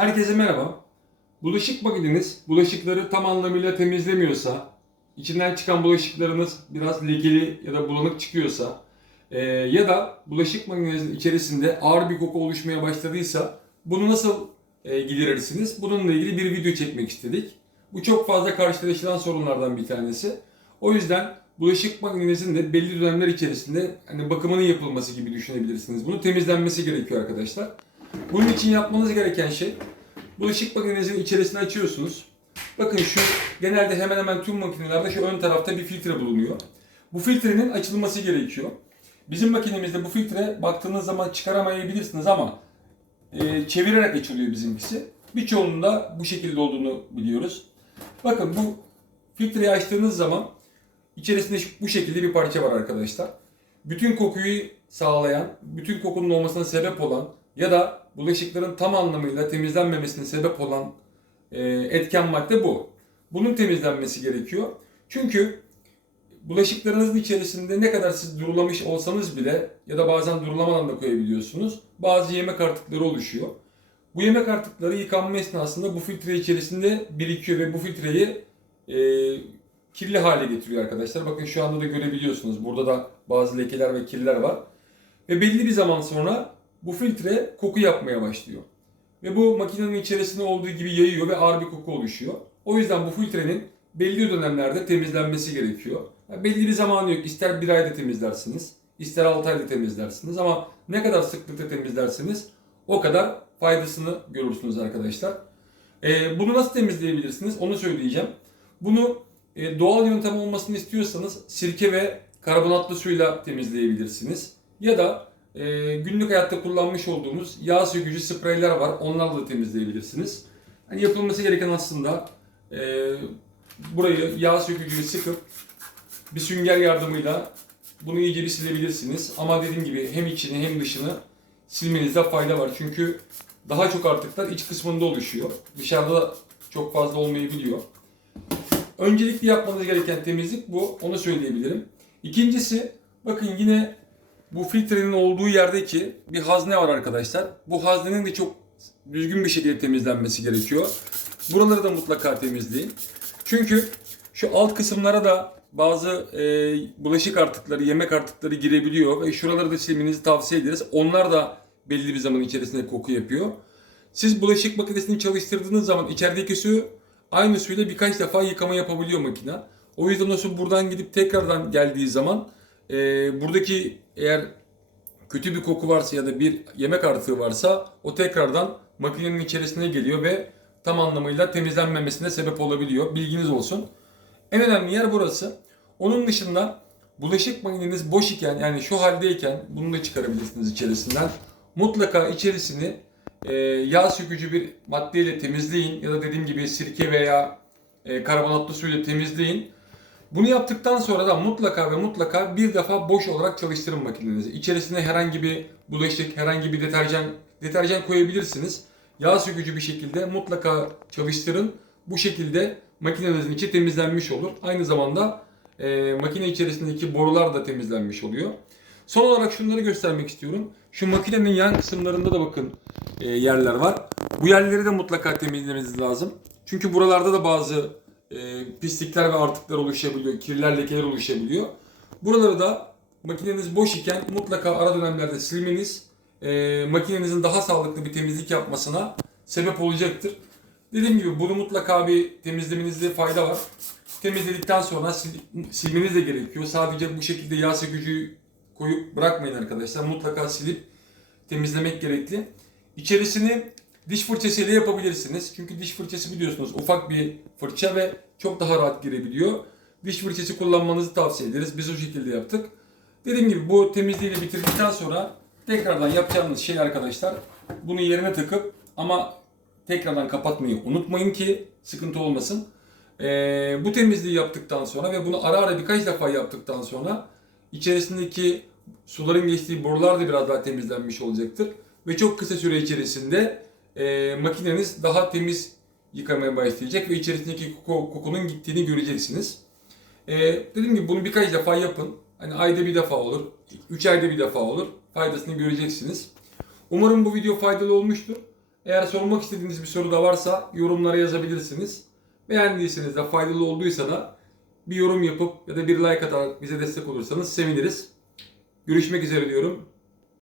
Herkese merhaba. Bulaşık makineniz bulaşıkları tam anlamıyla temizlemiyorsa, içinden çıkan bulaşıklarınız biraz lekeli ya da bulanık çıkıyorsa eee, ya da bulaşık makinenizin içerisinde ağır bir koku oluşmaya başladıysa bunu nasıl eee, giderirsiniz? Bununla ilgili bir video çekmek istedik. Bu çok fazla karşılaşılan sorunlardan bir tanesi. O yüzden bulaşık makinenizin de belli dönemler içerisinde hani bakımının yapılması gibi düşünebilirsiniz. Bunu temizlenmesi gerekiyor arkadaşlar. Bunun için yapmanız gereken şey bulaşık makinenizin içerisini açıyorsunuz. Bakın şu genelde hemen hemen tüm makinelerde şu ön tarafta bir filtre bulunuyor. Bu filtrenin açılması gerekiyor. Bizim makinemizde bu filtre baktığınız zaman çıkaramayabilirsiniz ama e, çevirerek açılıyor bizimkisi. Birçoğunun da bu şekilde olduğunu biliyoruz. Bakın bu filtreyi açtığınız zaman içerisinde bu şekilde bir parça var arkadaşlar. Bütün kokuyu sağlayan, bütün kokunun olmasına sebep olan ya da bulaşıkların tam anlamıyla temizlenmemesine sebep olan e, etken madde bu. Bunun temizlenmesi gerekiyor. Çünkü bulaşıklarınızın içerisinde ne kadar siz durulamış olsanız bile ya da bazen durulamadan da koyabiliyorsunuz. Bazı yemek artıkları oluşuyor. Bu yemek artıkları yıkanma esnasında bu filtre içerisinde birikiyor ve bu filtreyi e, kirli hale getiriyor arkadaşlar. Bakın şu anda da görebiliyorsunuz. Burada da bazı lekeler ve kirler var. Ve belli bir zaman sonra bu filtre koku yapmaya başlıyor. Ve bu makinenin içerisinde olduğu gibi yayıyor ve ağır bir koku oluşuyor. O yüzden bu filtrenin belli dönemlerde temizlenmesi gerekiyor. Yani belli bir zamanı yok. İster bir ayda temizlersiniz, ister 6 ayda temizlersiniz ama ne kadar sıklıkla temizlerseniz o kadar faydasını görürsünüz arkadaşlar. Ee, bunu nasıl temizleyebilirsiniz onu söyleyeceğim. Bunu e, doğal yöntem olmasını istiyorsanız sirke ve karbonatlı suyla temizleyebilirsiniz. Ya da e, günlük hayatta kullanmış olduğumuz yağ sökücü spreyler var. Onlarla da temizleyebilirsiniz. Yani yapılması gereken aslında e, burayı yağ sökücüye sıkıp bir sünger yardımıyla bunu iyice bir silebilirsiniz. Ama dediğim gibi hem içini hem dışını silmenizde fayda var. Çünkü daha çok artıklar iç kısmında oluşuyor. Dışarıda çok fazla olmayabiliyor. Öncelikli yapmanız gereken temizlik bu. Onu söyleyebilirim. İkincisi bakın yine bu filtrenin olduğu yerdeki bir hazne var arkadaşlar. Bu haznenin de çok düzgün bir şekilde temizlenmesi gerekiyor. Buraları da mutlaka temizleyin. Çünkü şu alt kısımlara da bazı e, bulaşık artıkları, yemek artıkları girebiliyor ve şuraları da silmenizi tavsiye ederiz. Onlar da belli bir zaman içerisinde koku yapıyor. Siz bulaşık makinesini çalıştırdığınız zaman içerideki su aynı suyla birkaç defa yıkama yapabiliyor makine. O yüzden o su buradan gidip tekrardan geldiği zaman e, buradaki eğer kötü bir koku varsa ya da bir yemek artığı varsa o tekrardan makinenin içerisine geliyor ve tam anlamıyla temizlenmemesine sebep olabiliyor. Bilginiz olsun. En önemli yer burası. Onun dışında bulaşık makineniz boş iken yani şu haldeyken bunu da çıkarabilirsiniz içerisinden. Mutlaka içerisini e, yağ sökücü bir maddeyle temizleyin ya da dediğim gibi sirke veya e, karbonatlı suyla temizleyin. Bunu yaptıktan sonra da mutlaka ve mutlaka bir defa boş olarak çalıştırın makinenizi. İçerisine herhangi bir bulaşık, herhangi bir deterjan, deterjan koyabilirsiniz. Yağ sökücü bir şekilde mutlaka çalıştırın. Bu şekilde makinenizin içi temizlenmiş olur. Aynı zamanda e, makine içerisindeki borular da temizlenmiş oluyor. Son olarak şunları göstermek istiyorum. Şu makinenin yan kısımlarında da bakın e, yerler var. Bu yerleri de mutlaka temizlemeniz lazım. Çünkü buralarda da bazı e, pislikler ve artıklar oluşabiliyor, kirler, lekeler oluşabiliyor. Buraları da makineniz boş iken mutlaka ara dönemlerde silmeniz e, makinenizin daha sağlıklı bir temizlik yapmasına sebep olacaktır. Dediğim gibi bunu mutlaka bir temizlemenizde fayda var. Temizledikten sonra sil, silmeniz de gerekiyor. Sadece bu şekilde yağ sökücüyü koyup bırakmayın arkadaşlar. Mutlaka silip temizlemek gerekli. İçerisini diş fırçasıyla yapabilirsiniz. Çünkü diş fırçası biliyorsunuz ufak bir fırça ve çok daha rahat girebiliyor. Diş fırçası kullanmanızı tavsiye ederiz. Biz o şekilde yaptık. Dediğim gibi bu temizliği de bitirdikten sonra tekrardan yapacağınız şey arkadaşlar bunu yerine takıp ama tekrardan kapatmayı unutmayın ki sıkıntı olmasın. Ee, bu temizliği yaptıktan sonra ve bunu ara ara birkaç defa yaptıktan sonra içerisindeki suların geçtiği borular da biraz daha temizlenmiş olacaktır. Ve çok kısa süre içerisinde e, makineniz daha temiz yıkamaya başlayacak ve içerisindeki koku, kokunun gittiğini göreceksiniz. E, dediğim gibi bunu birkaç defa yapın. Hani ayda bir defa olur, üç ayda bir defa olur. Faydasını göreceksiniz. Umarım bu video faydalı olmuştur. Eğer sormak istediğiniz bir soru da varsa yorumlara yazabilirsiniz. Beğendiyseniz de faydalı olduysa da bir yorum yapıp ya da bir like atarak bize destek olursanız seviniriz. Görüşmek üzere diyorum.